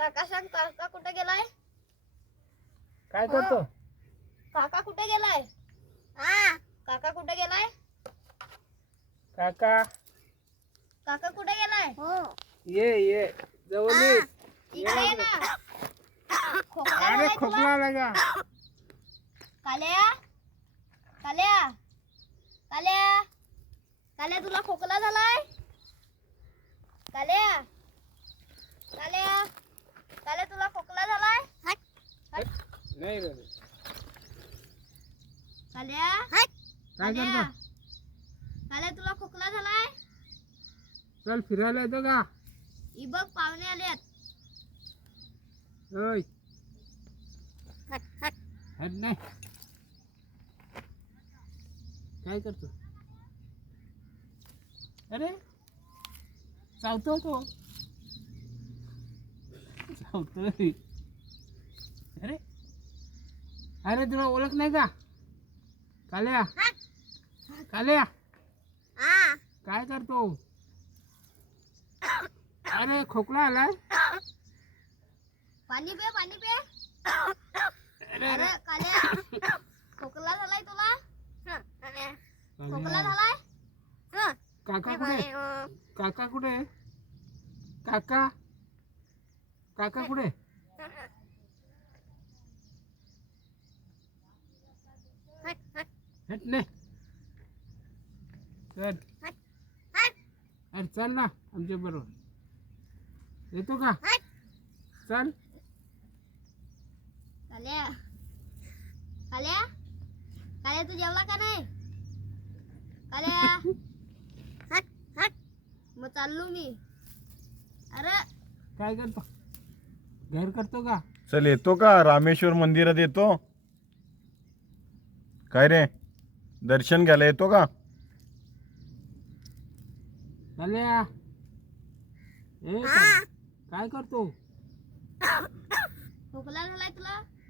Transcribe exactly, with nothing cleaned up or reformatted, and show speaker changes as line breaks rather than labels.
काका सांग, काका कुठे गेलाय?
काय करतो?
काका कुठे गेलाय? हा काका कुठे गेलाय?
काका
काका कुठे गेलाय? हो
ये ये जवळ ये.
इकडे ये ना. खोकला
अरे
झालाय तुला?
खोकला लगा.
काल्या काल्या काल्या काल्या तुला खोकला झालाय? काल्या काल्या काल्या तुला खोकला झालाय?
नाही रे.
काल्या
काय
काल्या
करतो?
काल्या तुला खोकला झालाय?
चल फिरायला येतो का?
ही बघ पाहुणे आलेत.
ओय हट नाही. काय करतो? अरे चावतो तो. चावतोय. अरे अरे तुला ओळख नाही का? काल्या काल्या काय करतो? अरे खोकला आलाय.
पाणी पे पाणी पे.
अरे
अरे काल्या खोकला झालाय तुला? खोकला झालाय?
काका कुठे? काका कुठे? काका काका कुठे? हट नाही. चल अरे चल ना आमच्या बरोबर. येतो का? चल.
काल्या काल्या काल्या तू जेवला का नाही? काल्या मग चाललो मी. अरे
काय करतो? घर करतो का?
चल येतो का? रामेश्वर मंदिरात येतो. काय रे दर्शन घ्यायला येतो का?
काल्या ए काय करतो?
खोकला झालाय तुला?